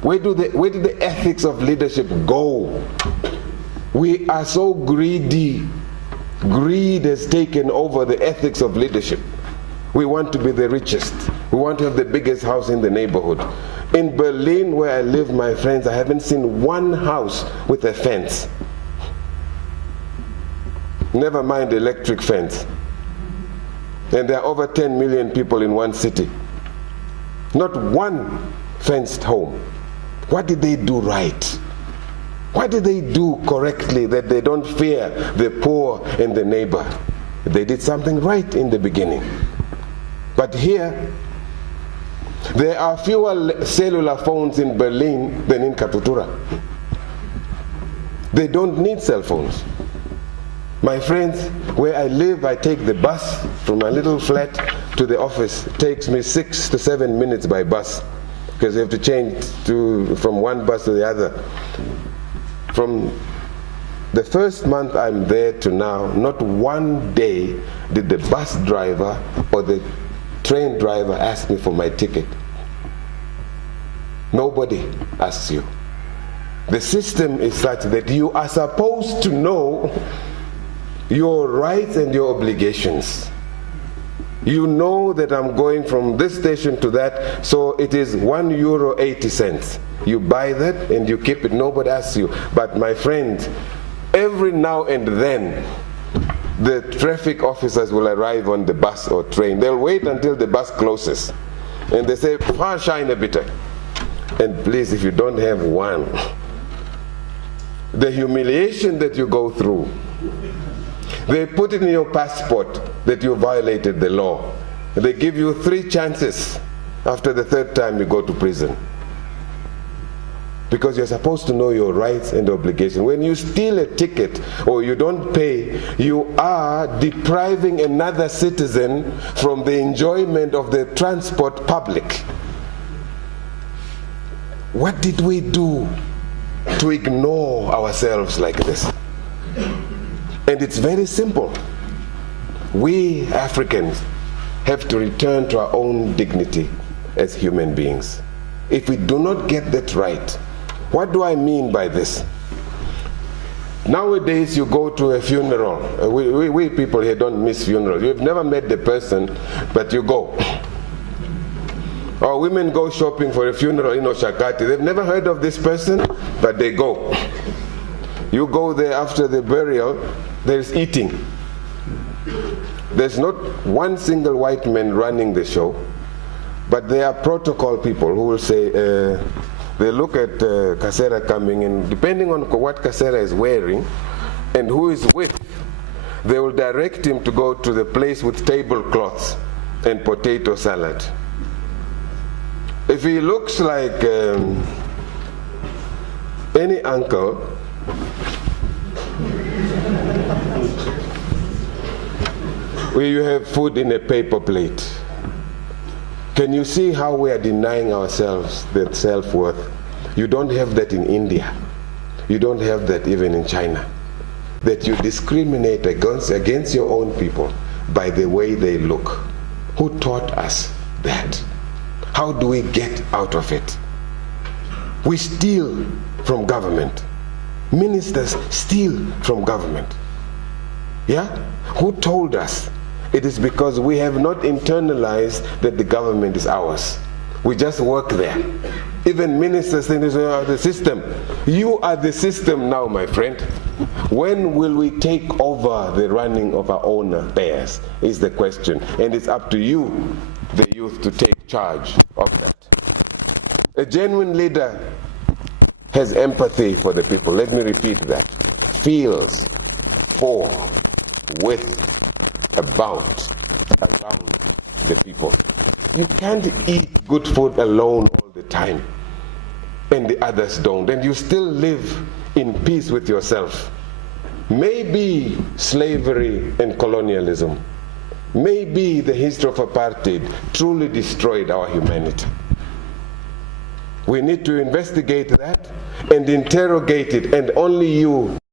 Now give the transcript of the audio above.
Where did the ethics of leadership go? We are so greedy. Greed has taken over the ethics of leadership. We want to be the richest. We want to have the biggest house in the neighborhood. In Berlin, where I live, my friends, I haven't seen one house with a fence. Never mind the electric fence. And there are over 10 million people in one city. Not one fenced home. What did they do right? What did they do correctly that they don't fear the poor and the neighbor? They did something right in the beginning. But here, there are fewer cellular phones in Berlin than in Katutura. They don't need cell phones. My friends, where I live, I take the bus from my little flat to the office. It takes me 6 to 7 minutes by bus, because you have to change from one bus to the other. From the first month I'm there to now, not one day did the bus driver or the train driver ask me for my ticket. Nobody asks you. The system is such that you are supposed to know your rights and your obligations. You know that I'm going from this station to that, so it is €1.80. You buy that and you keep it, nobody asks you. But my friend, every now and then, the traffic officers will arrive on the bus or train. They'll wait until the bus closes. And they say, "Far shine a bit." And please, if you don't have one, the humiliation that you go through, they put it in your passport that you violated the law. They give you 3 chances. After the 3rd time, you go to prison. Because you're supposed to know your rights and obligations. When you steal a ticket or you don't pay, you are depriving another citizen from the enjoyment of the transport public. What did we do to ignore ourselves like this? And it's very simple. We Africans have to return to our own dignity as human beings. If we do not get that right, what do I mean by this? Nowadays you go to a funeral. We people here don't miss funerals. You've never met the person, but you go. Or women go shopping for a funeral in Oshakati. They've never heard of this person, but they go. You go there after the burial, there's eating. There's not one single white man running the show, but there are protocol people who will say, they look at Kasera coming in, depending on what Kasera is wearing and who is with, they will direct him to go to the place with tablecloths and potato salad. If he looks like any uncle, where you have food in a paper plate. Can you see how we are denying ourselves that self-worth? You don't have that in India. You don't have that even in China. That you discriminate against your own people by the way they look. Who taught us that? How do we get out of it? We steal from government. Ministers steal from government. Yeah? Who told us? It is because we have not internalized that the government is ours. We just work there. Even ministers think they are the system. You are the system now, my friend. When will we take over the running of our own affairs is the question. And it's up to you, the youth, to take charge of that. A genuine leader has empathy for the people. Let me repeat that. Feels for, with, about, around the people. You can't eat good food alone all the time and the others don't, and you still live in peace with yourself. Maybe slavery and colonialism, maybe the history of apartheid truly destroyed our humanity. We need to investigate that and interrogate it, and only you,